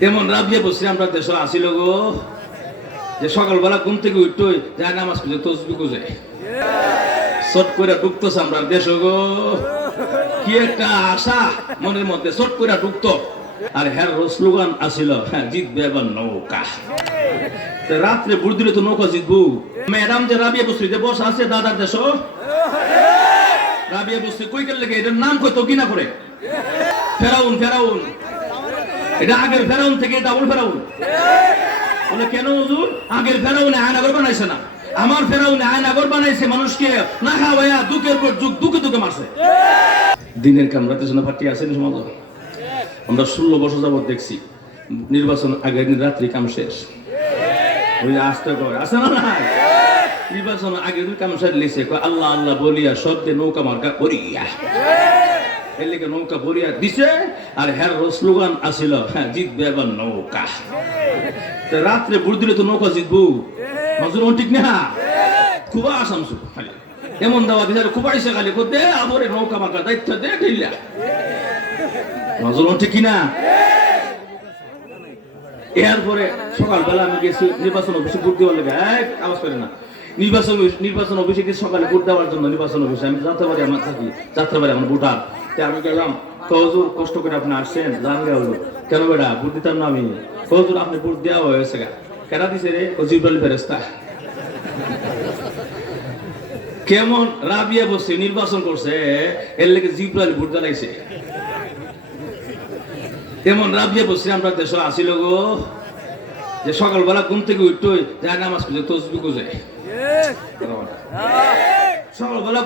তেমন রাবিয়া বসে আমরা দেশে আসিল গো, যে সকালবেলা ঘুম থেকে উঠতে যায় নামাজ পড়ে তসবি খুঁজে চট করে ঢুকতেছে আমরা দেশ গো। কি একটা আশা মনের মধ্যে চট করে ঢুকতো। আর হ্যার স্লোগান আসিল, হ্যাঁ জিতবে এবার নৌকা। রাত্রে বুড় দিলে তো নৌকা জিতবো। ম্যাডাম যে রাবিয়া বসরি যে বস আছে দাদার দেশ, রাবিয়া বসরি কই গেলে এটার নাম কই তো কিনা করে ফেরাউন। ফেরাউন এটা আগের ফেরাউন থেকে ডাবল ফেরাউন। বলে কেন হুজুর? আগের ফেরাউনে আয়নাগর বানাইছে না, আমার ফেরাউনে আয়নাগর বানাইছে, মানুষকে না খাওয়াইয়া দুঃখের পর দুঃখে দুঃখে মারছে। দিনের কামড়াতে শোনা পার্টি আছে না সমাজ। আমরা 16 বছর যাবত দেখছি নির্বাচন আগের দিন রাত্রি কাম শেষ। ওই আস্তে করে আসে না না নির্বাচন আগের দিন কাম শেষ লিখছে আল্লাহ আল্লাহ বলিয়া শব্দে নৌকা মার্কা করিয়া এর লেগে নৌকা বরিয়া দিছে। আর হ্যার স্লোগান আসিল, হ্যাঁ জিতবে এবার নৌকা। রাত্রে বুড় দিলে তো নৌকা জিতবো। নজর ঠিক না খুব আসামসু খালি এমন দাওয়া দিছে খুব আইসে খালি দে আবরে নৌকা মার্কা দায়িত্ব দে ঢিল্লা। নজর ঠিক কিনা? এরপরে সকালবেলা আমি গেছি নির্বাচন অফিসে ভোট দেওয়ার লেগে, আওয়াজ করে না, নির্বাচন অফিসে গেছি সকালে ভোট দেওয়ার জন্য। নির্বাচন অফিসে আমি যাত্রাবাড়ি আমার থাকি, যাত্রাবাড়ি আমার ভোটার। আমি গেলাম, হুজুর কষ্ট করে আপনি আসছেন জান গে হুজুর। কেন বেটা ভোট দিতাম না আমি? হুজুর আপনি ভোট দেওয়া হয়েছে গা। কেনা দিছে রে? ও জিব্রাইল ফেরেশতা। কেমন রাবিয়া বসে নির্বাচন করছে, এর লেগে জিব্রাইল ভোট জ্বালাইছে। তেমন রাবিয়া বসে আমরা দেশে আসিল গো, যে সকালবেলা ঘুম থেকে উঠতে যায় নামাজ পড়ে তসবি খুঁজে। সকালবেলা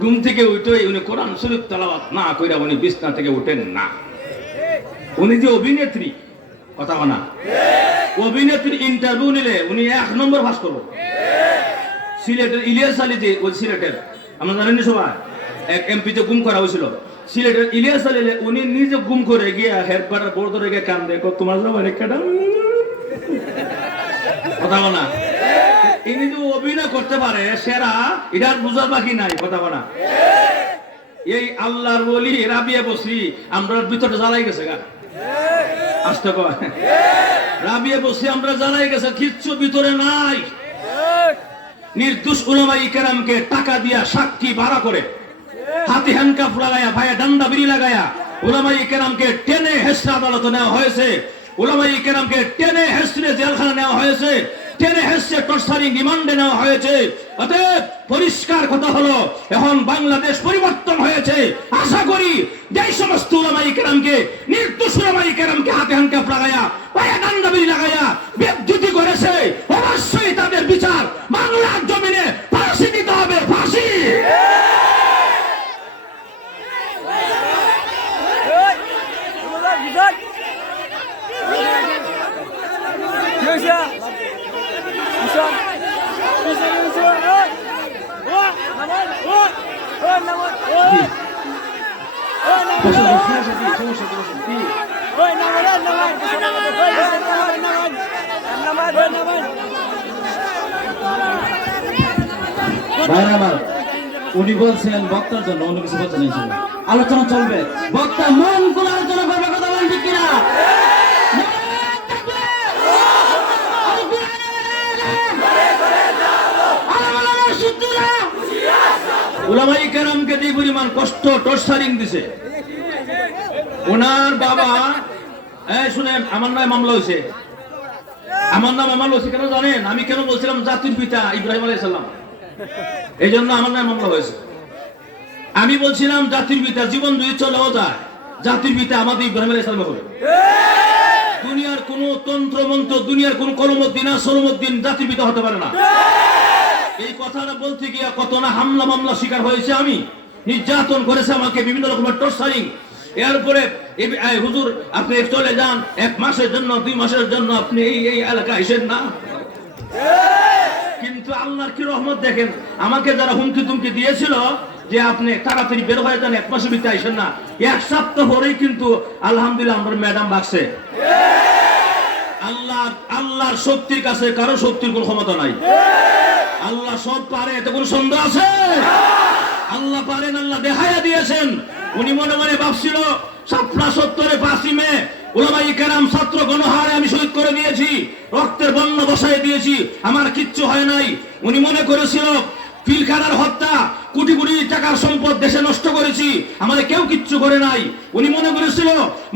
ঘুম থেকে উঠে উনি কোরআন শরীফ তেলাওয়াত না কইরা উনি বিছনা থেকে উঠেন না। উনি যে অভিনেত্রী, কথা বলা অভিনেত্রী ইন্টারভিউ নিলে উনি 1 নম্বর পাস করবো। সিলেটের ইলিয়াস আলী যে ওই সিলেটের আমরা জানেন সবাই এক এমপিতে গুম করা হয়েছিল। সিলেটের ইলিয়াস আলী উনি নিজে গুম করে গিয়া হেডবাটার বড় ধরে গিয়ে কান দেখো তোমার যাবার একটা কথা বলা। ইনি যে অভিনয় করতে পারে সেরা, এটা বুঝার বাকি নাই। কথা বলা এই আল্লাহর ওলি রাবিয়া বসরি আমরা ভিতরে জ্বালাই গেছে গা। আসতে কয় রাবিয়া বসরি আমরা জ্বালাই গেছে, কিচ্ছু ভিতরে নাই। নির্দোষ উলামায়ে কেরামকে টাকা দিয়া সাক্ষী ভাড়া করে হাতে হ্যান্ডকাফ লাগায়া ভাইয়া ডান্ডা বিড়ি লাগায়া উলামায়ে কেরামকে টেনে হেসরা আদালতে নেওয়া হয়েছে। উলামায়ে কেরামকে টেনে হেসরে জেলখানা নেওয়া হয়েছে, টেনে হেসরে টর্চারিং রিমান্ডে নেওয়া হয়েছে। অতএব পরিষ্কার কথা হলো এখন বাংলাদেশ পরিবর্তন হয়েছে। আশা করি যে সমস্ত উলামায়ে কেরামকে নির্দোষ উলামায়ে কেরামকে হাতে হ্যান্ডকাফ লাগায়া ভাইয়া ডান্ডা বিড়ি লাগায়া বেজ্জতি করেছে, অবশ্যই তাদের বিচার বাংলার জমিনে ফাঁসি দিতে হবে। ফাঁসি উনি বলছেন বক্তার জন্য অন্য কিছু বলতে চাইছেন, আলোচনা চলবে, বক্তা মন করে আলোচনা করবে। কথা বলেন ঠিক কিনা? উলামায়ে কেরামকে যে পরিমাণ কষ্ট টর্চারিং দিছে, ওনার বাবা শুনেন আমার নামে মামলা হয়েছে। আমার নাম মামলা হয়েছে কেন জানেন? আমি কেন বলছিলাম জাতির পিতা ইব্রাহিম আলাইহিস সালাম, এই জন্য আমার নামে মামলা হয়েছে। আমি বলছিলাম জাতির পিতা জীবন যদি চলেও যায়, জাতির পিতা আমাদের ইব্রাহিম আলাইহিস সালাম হবে। দুনিয়ার কোন তন্ত্র মন্ত্র, দুনিয়ার কোন কলমউদ্দিন সলমউদ্দিন জাতির পিতা হতে পারে না। এই কথাটা বলতে গিয়া কত না হামলা মামলা শিকার হয়েছে আমি, নির্যাতন করেছে আমাকে বিভিন্ন রকমের টর্চারিং। এরপরে হুজুর আপনি চলে যান 1 মাসের জন্য 2 মাসের জন্য, আপনি এই এলাকা আসেন না। কিন্তু আল্লাহর কি রহমত দেখেন, আমাকে যারা হুমকি তুমকি দিয়েছিল যে আপনি তাড়াতাড়ি বের হয়ে যান 1 মাসের ভিতরে আসেন না, 1 সপ্তাহ পরেই কিন্তু আলহামদুলিল্লাহ আমার ম্যাডাম বাঁচছে। আল্লাহর শক্তির কাছে কারো শক্তির কোন ক্ষমতা নাই। আল্লাহ সব পারে, এতে কোন সন্দেহ আছে? আল্লাহ পারেন, আল্লাহ দেখাইয়া দিয়েছেন। উনি মনে মনে ভাবছিল 70 5 মে উলামায়ে কেরাম ছাত্র গণহারে আমি শহীদ করে দিয়েছি, রক্তের বন্যা বসায় দিয়েছি, আমার কিচ্ছু হয় নাই। উনি মনে করেছিল পিলখানার হত্যা, কোটি কোটি টাকার সম্পদ দেশে নষ্ট করেছি, আমাদের কেউ কিচ্ছু করে নাই। উনি মনে করেছিল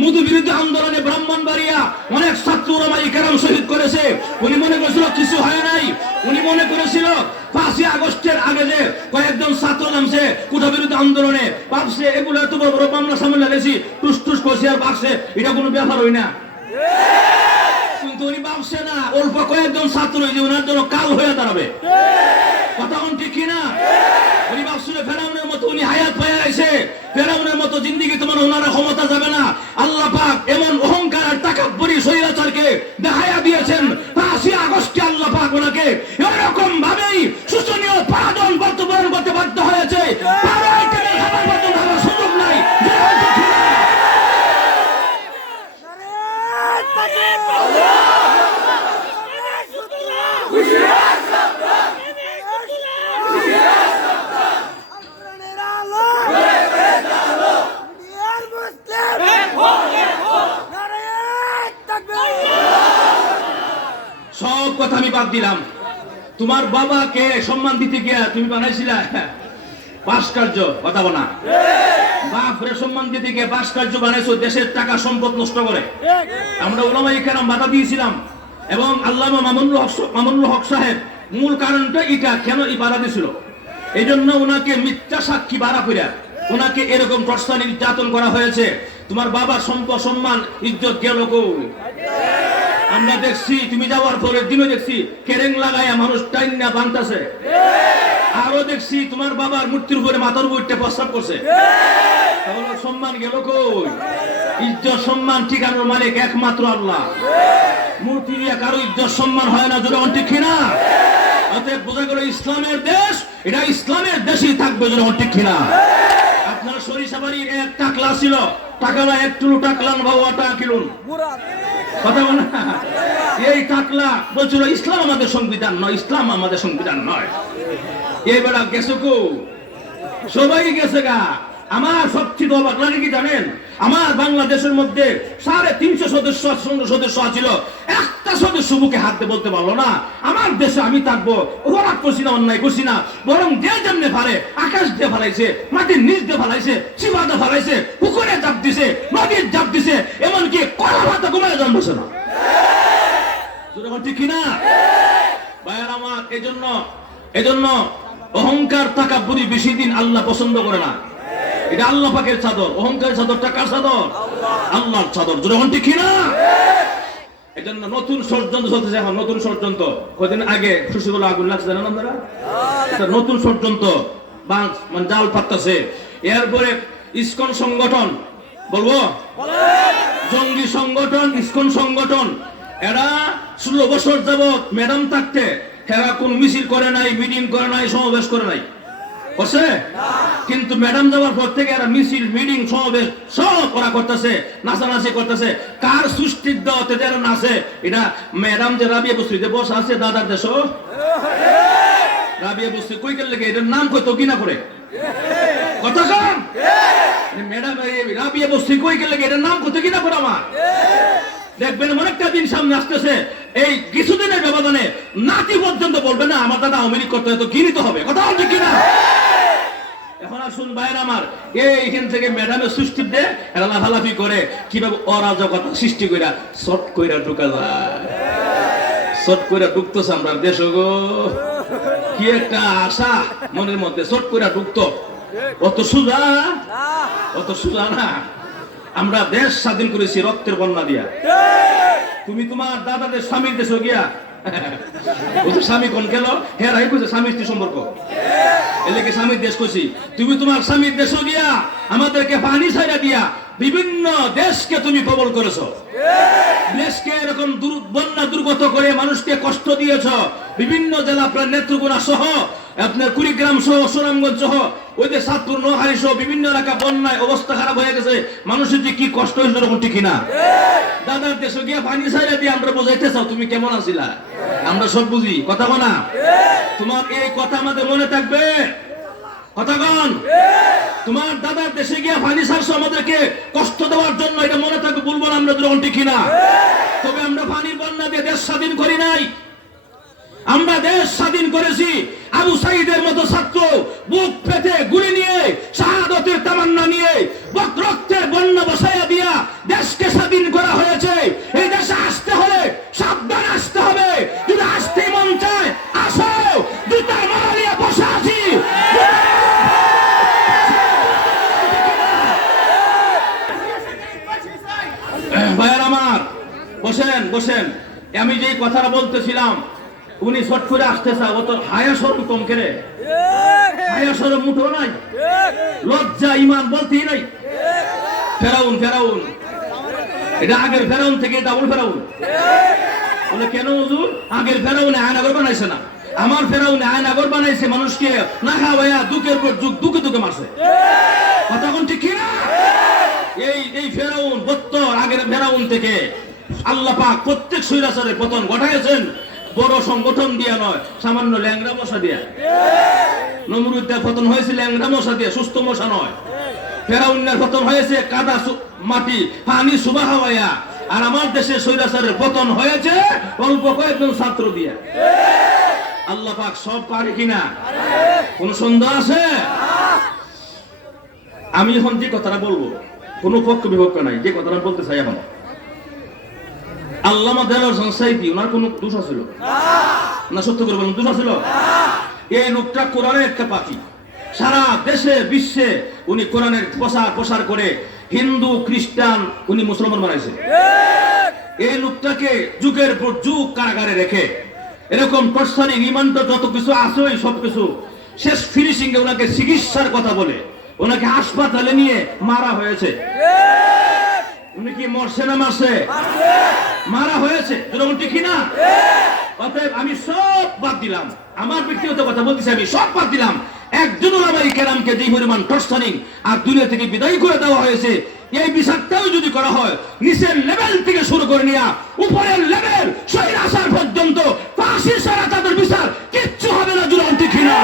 মধু বিরোধী আন্দোলনে ব্রাহ্মণবাড়িয়া অনেক ছাত্র উলামায়ে কেরাম শহীদ করেছে, উনি মনে করেছিল কিছু হয় নাই। উনি মনে করেছিল 5ই আগস্টের আগে যে কয়েকজন ছাত্র নামছে কোটা বিরোধী আন্দোলনে, ভাবছে এগুলো এত বড় বড় মামলা সামনে লেগেছি, টুস টুস করছে আর ভাবছে এটা কোনো ব্যাপার হই না। কিন্তু উনি ভাবছে না অল্প কয়েকজন ছাত্র যে ওনার জন্য কাল হয়ে দাঁড়াবে। কথা ঠিক কিনা? উনি ভাবছিল ফেরাউনের মতো উনি হায়াত পায় আছে, ফেরাউনের মতো জিন্দেগি তোমার ওনারা ক্ষমতা যাবে না। আল্লাহ পাক এমন অহংকার আর তাকাব্বুরি স্বৈরাচারকে দেখাইয়া দিয়েছেন। 5ই আগস্টে আল্লাহ পাক ওনাকে এরকম ভাবেই শোচনীয় পরাজয় বর্তমান করতে বাধ্য হয়েছে। খাবার পর্যন্ত আমার সুযোগ নাই। সব কথা আমি বাদ দিলাম। তোমার বাবাকে সম্মান দিতে গিয়া তুমি বানাইছিলা ভাস্কর্য, কথা বলা বাপরে সম্মান দিতে গিয়ে ভাস্কর্য বানাইছো, দেশের টাকা সম্পদ নষ্ট করে। আমরা উলামায়ে কেরাম বাধা দিয়েছিলাম এবং আল্লামা মামুনুল হক সাহেব মূল কারণটা এটা কেন এই বাধা দিয়েছিল, এই জন্য ওনাকে মিথ্যা সাক্ষী বাড়া কইরা ওনাকে এরকম প্রশ্ন নির্যাতন করা হয়েছে। তোমার বাবার সম্পদ সম্মান ইজ্জত গেল কই? আমরা দেখছি তুমি যাওয়ার পরের দিনও দেখছি কেরেং লাগাইয়া মানুষ টাইনা বানতাছে। আরো দেখছি তোমার বাবার মূর্তির উপরে মাথার উপরে প্রস্তাব করছে। তাহলে সম্মান গেল কই? ইজ্জত সম্মান ঠিকানোর মালিক একমাত্র আল্লাহ। মূর্তি দিয়ে কারো ইজ্জত সম্মান হয় না, জোরে ঠিক কিনা? অতএব বোঝা গেল ইসলামের দেশ, এটা ইসলামের দেশই থাকবে, জোরে ঠিক কিনা? আপনার সরিষাবাড়ির এক টাকলা ছিল, টাকলা এক টুলু টাকলান বাবা টাকিলুন, কথা বল না? এই টাকলা বলছিল ইসলাম আমাদের সংবিধান নয়, ইসলাম আমাদের সংবিধান নয়। এই বেলা গেছে কো? সবাই গেছে গা। আমার সবচেয়ে অবাক লাগে কি জানেন? আমার বাংলাদেশের মধ্যে 350 সদস্য ছিল, একটা সদস্য মুখে হাত দিয়ে বলতে পারলো না আমার দেশে আমি থাকবো। অপরাধ করছি না, অন্যায় করছি না, বরং যে যেমনে পারে আকাশ দিয়ে ফেলাইছে, মাটির নিচ দিয়ে ফেলাইছে, সীমাতে ফেলাইছে, পুকুরে জাপ দিছে, নদীর জাপ দিছে, এমনকি কলা ভাতা ঘুমায় জন্মছে না। ঠিক কিনা ভাইয়ার আমার? এজন্য অহংকার তাকাব্বুরি বেশি দিন আল্লাহ পছন্দ করে না। এটা আল্লাহ পাকের চাদর, অহংকার চাদরটা কার চাদর? আল্লাহর চাদর, যখন ঠিক কিনা? এজন্য নতুন ষড়যন্ত্র চলতেছে এখন, নতুন ষড়যন্ত্র। কদিন আগে সুশীগুলো আগুন লাগছে জানেন আপনারা? এটা নতুন ষড়যন্ত্র মানে জাল পাততেছে। এরপরে ইসকন সংগঠন, বলবো জঙ্গি সংগঠন, ইসকন সংগঠন, এরা 16 বছর যাবৎ ম্যাডাম থাকতে এরা কোন মিছিল করে নাই, মিটিং করে নাই, সমাবেশ করে নাই, করছে? কিন্তু ম্যাডাম যাওয়ার পর থেকে এরা মিছিল, মিটিং, সমাবেশ সব ওরা করতেছে, নাচানাচি করতেছে। কার সৃষ্টির দাওয়াতে যারা নাচে? এটা ম্যাডাম যে রাবিয়া বস্তিতে বসে আছে দাদার দেশ, রাবিয়া বস্তি কই গেল লেগে এটার নাম কই তো কিনা করে কথা কম। ম্যাডাম রাবিয়া বস্তি কই গেল লেগে এটার নাম কত কিনা করে আমার দেখবেন অনেকটা দিন সামনে আসতেছে। এই কিছুদিনের ব্যবধানে নাতি পর্যন্ত বলবে না আমার দাদা আওয়ামী লীগ করতে হয়তো গিরিতে হবে, কথা বলছে কিনা? এখন আসুন ভাইয়ের আমার, এইখান থেকে ম্যাডামের সৃষ্টি দেয়, এরা লাফালাফি করে কিভাবে অরাজকতা সৃষ্টি কইরা শর্ট কইরা ঢুকা যায়। শর্ট কইরা ঢুকতেছে আমরা দেশ গো, কি একটা আশা মনের মধ্যে, শর্ট কইরা ঢুকতো। অত সোজা, অত সোজা না। আমরা দেশ স্বাধীন করেছি রক্তের বন্যা দিয়া। তুমি তোমার দাদাদের স্বামীর দেশে গিয়া স্বামী কোন গেল হ্যাঁ রাই কইছে স্বামী স্ত্রী সম্পর্ক এলাকে স্বামীর দেশ কইছি। তুমি তোমার স্বামীর দেশে গিয়া আমাদেরকে পানি ছাইড়া দিয়া বিভিন্ন দেশকে তুমি কবল করেছো, দেশকে এরকম বন্যা দুর্গত করে মানুষকে কষ্ট দিয়েছ। বিভিন্ন জেলা আপনার নেত্রকোনা সহ, আপনার কুড়িগ্রাম সহ, সুনামগঞ্জ সহ, ওই যে সাতপুর, নোহারি সহ বিভিন্ন এলাকা বন্যায় অবস্থা খারাপ হয়ে গেছে। মানুষের যে কি কষ্ট হয়েছে এরকম ঠিক না? দাদার দেশে গিয়া পানি ছাইড়া দিয়ে আমরা বোঝাইতে চাও তুমি কেমন আছিলা, আমরা সব বুঝি, কথা বলা। তোমার এই কথা আমাদের মনে থাকবে। কথা কন। তোমার দাদার দেশে গিয়ে পানি ছাড়ছো আমাদেরকে কষ্ট দেওয়ার জন্য, এটা মনে থাকে বলবো না আমরা যখন ঠিক না। তবে আমরা পানির বন্যা দিয়ে দেশ স্বাধীন করি নাই, আমরা দেশ স্বাধীন করেছি আবু সাইদের মতো ছাত্র বুক পেতে গুলি নিয়ে শাহাদতের তামান্না নিয়ে রক্তের বন্যা বসাইয়া দিয়া দেশকে স্বাধীন করা হয়েছে। এই দেশে আসতে হলে সাবধান আসতে হবে, যদি আসতে মন চায় আসো, জুতার মালা নিয়ে বসে আছি। ভাইয়ের আমার বসেন বসেন, আমি যে কথাটা বলতেছিলাম উনি ছট করে আসতেছে, ও তো হায়া শরম কম কেড়ে, হায়া শরম মুঠো নাই, লজ্জা ইমান বলতেই নাই। ফেরাউন ফেরাউন, এটা আগের ফেরাউন থেকে ডাবল ফেরাউন। বলে কেন হুজুর? আগের ফেরাউনে আয়নাগর বানাইছে না, আমার ফেরাউনে আয়নাগর বানাইছে, মানুষকে না খাওয়াইয়া দুঃখের পর দুঃখে দুঃখে মারছে। কথা কোন ঠিক না? এই ফেরাউন 72 আগের ফেরাউন থেকে আল্লাহ পাক প্রত্যেক স্বৈরাচারের পতন ঘটাইছেন বড় সংগঠন দিয়া নয়, সামান্য ল্যাংড়া মশা দিয়া। নমরুদের পতন হয়েছে ল্যাংড়া মশা দিয়া, সুস্থ মশা নয়। ফেরাউনের পতন হয়েছে কাদা মাটি পানি সুবা হাওয়াইয়া। আর আমার দেশে স্বৈরাচারের পতন হয়েছে অল্প কয়েকজন ছাত্র দিয়া। আল্লাহ পাক সব পারে কিনা কোন সন্দেহ আছে? আমি এখন যে কথাটা বলবো কোন পক্ষ বিপক্ষ নাই, যে কথাটা বলতে চাই এখন, আল্লামা দেলোয়ার হোসেন সাইদি ওনার কোন দোষ ছিল না? সত্য করে বলুন, দোষ ছিল? এই লোকটা কোরআনের একটা পাখি, সারা দেশে বিশ্বে উনি কোরআনের প্রসার করে হিন্দু খ্রিস্টান উনি মুসলমান বানাইছে। এই লোকটাকে যুগের পর যুগ কারাগারে রেখে এরকম টর্চারিং রিমান্ড যত কিছু আছে সবকিছু শেষ ফিনিশিং এ ওনাকে চিকিৎসার কথা বলে ওনাকে হাসপাতালে নিয়ে মারা হয়েছে। উনি কি মরছে না মারছে? মারা হয়েছে, যেরকম ঠিক না? অতএব আমি সব বাদ দিলাম, আমার ব্যক্তিগত কথা বলতেছি, আমি সব বাদ দিলাম। একজন ওলামায়ে কেরামকে যে পরিমাণ টর্চারিং আর দুনিয়া থেকে বিদায় করে দেওয়া হয়েছে, এই বিচারটাও যদি করা হয় নিচের লেভেল থেকে শুরু করে নিয়ে উপরের লেভেল স্বৈরাচার পর্যন্ত ফাঁসি ছাড়া তাদের বিচার কিচ্ছু হবে না, যেরকম ঠিক না?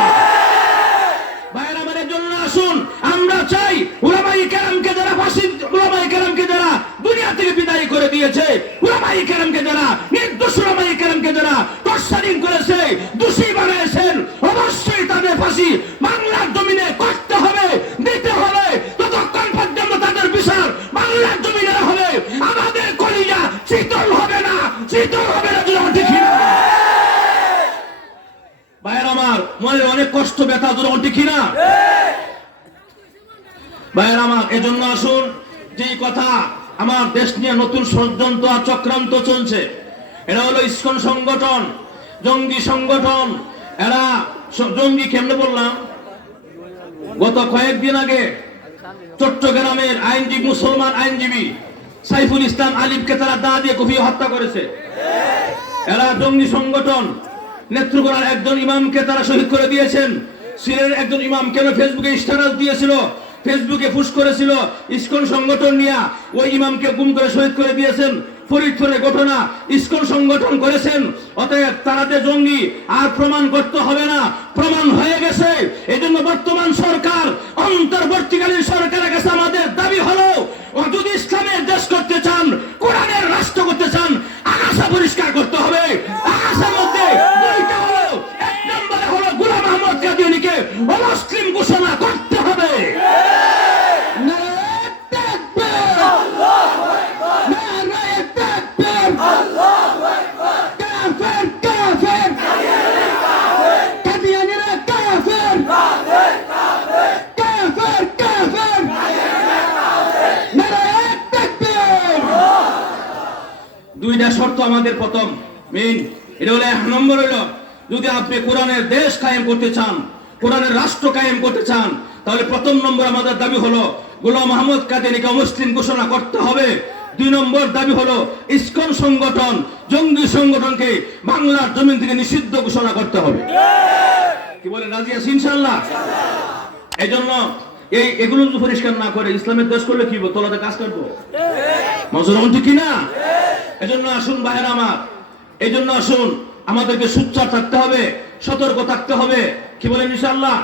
ভাইয়ের আমাদের জন্য আসুন, আমরা চাই উলামায়ে কেরামকে যারা ফাঁসি, উলামায়ে কেরামকে যারা দুনিয়া থেকে বিদায় করে দিয়েছে, উলামায়ে কেরামকে যারা নির্দোষ, উলামায়ে কেরামকে যারা টর্চারিং করেছে, দোষী বানিয়েছেন, অবশ্যই তাদের ফাঁসি বাংলার জমিনে করতে হবে, দিতে হবে। ততক্ষণ পর্যন্ত তাদের বিচার বাংলার জমিনে হবে। আমাদের কলিজা শীতল হবে না, শীতল হবে না, ঠিক না? ভাইয়ের আমার মনের অনেক কষ্ট ব্যথা, ঠিক না? ভাইয়ের আমার এজন্য আসুন, যেই কথা আমার দেশ নিয়ে নতুন ষড়যন্ত্র আর চক্রান্ত চলছে, এরা হলো ইসকন সংগঠন, জঙ্গি সংগঠন। এরা জঙ্গি কেমনে বললাম? গত কয়েকদিন আগে চট্টগ্রামের আইনজীবী, মুসলমান আইনজীবী সাইফুল ইসলাম আলিফকে তারা দা দিয়ে কুপিয়ে হত্যা করেছে। এরা জঙ্গি সংগঠন। নেত্রকোনার একজন ইমামকে তারা শহীদ করে দিয়েছেন। সিলেটের একজন ইমাম কেন ফেসবুকে স্ট্যাটাস দিয়েছিল, ফেসবুকে পুশ করেছিল ইসকন সংগঠন নিয়ে, ওই ইমামকে গুম করে শহীদ করে দিয়েছেন। ফরিদপুরের ঘটনা ইসকন সংগঠন করেছেন। অতএব তারা যে জঙ্গি আর প্রমাণ করতে হবে না, প্রমাণ হয়ে গেছে। এজন্য বর্তমান সরকার, অন্তর্বর্তীকালীন সরকারের কাছে আমাদের দাবি হলো, যদি ইসলামের দেশ করতে চান, কোরআনের রাষ্ট্র করতে চান, আগাছা পরিষ্কার করতে হবে। আগাছার মধ্যে দুইটা হলো, এক নম্বরে হলো গোলাম আহমদ কাদিয়ানীকে অমুসলিম ঘোষণা করতে হবে। দুইটা শর্ত আমাদের প্রথম মেইন, এটা হলো এক নম্বর হলো, যদি আপনি কোরআনের দেশ কায়েম করতে চান, কোরআনের রাষ্ট্র কায়েম করতে চান, তাহলে প্রথম নম্বর আমাদের দাবি হলো গোলাম আহমদ কাদিয়ানীকে মুসলিম ঘোষণা করতে হবে। দুই নম্বর দাবি হলো ইসকন সংগঠন, জঙ্গি সংগঠনকে বাংলার জমিন থেকে নিষিদ্ধ ঘোষণা করতে হবে। কি বলেন, রাজি আছি ইনশাআল্লাহ? এই জন্য এগুলো যদি পরিষ্কার না করে ইসলামের দেশ করলে কি তোলাতে কাজ করবো? মজুরন ঠিক না? এজন্য আসুন ভাইয়েরা আমার, এই জন্য আসুন আমাদেরকে সোচ্চার থাকতে হবে, সতর্ক থাকতে হবে। কি বলেন ইনশাআল্লাহ?